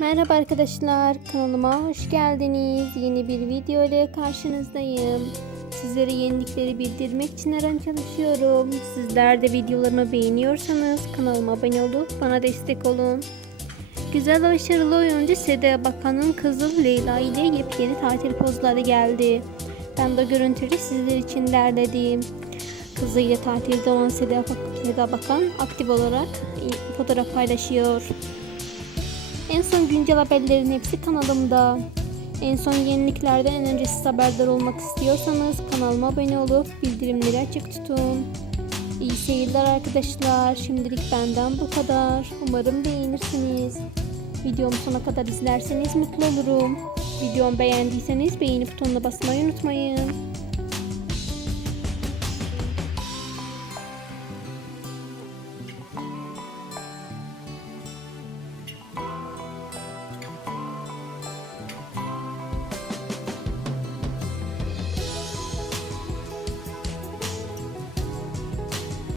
Merhaba arkadaşlar, kanalıma hoş geldiniz. Yeni bir video ile karşınızdayım. Sizlere yenilikleri bildirmek için her an çalışıyorum. Sizler de videolarımı beğeniyorsanız kanalıma abone olup bana destek olun. Güzel ve başarılı oyuncu Seda Bakan'ın kızı Leyla ile yepyeni tatil pozları geldi. Ben de görüntüleri sizler için derledim. Kızıyla tatilde olan Seda Bakan aktif olarak fotoğraf paylaşıyor. En son güncel haberlerin hepsi kanalımda. En son yeniliklerden en öncesiz haberdar olmak istiyorsanız kanalıma abone olup bildirimleri açık tutun. İyi seyirler arkadaşlar. Şimdilik benden bu kadar. Umarım beğenirsiniz. Videomu sona kadar izlerseniz mutlu olurum. Videomu beğendiyseniz beğeni butonuna basmayı unutmayın.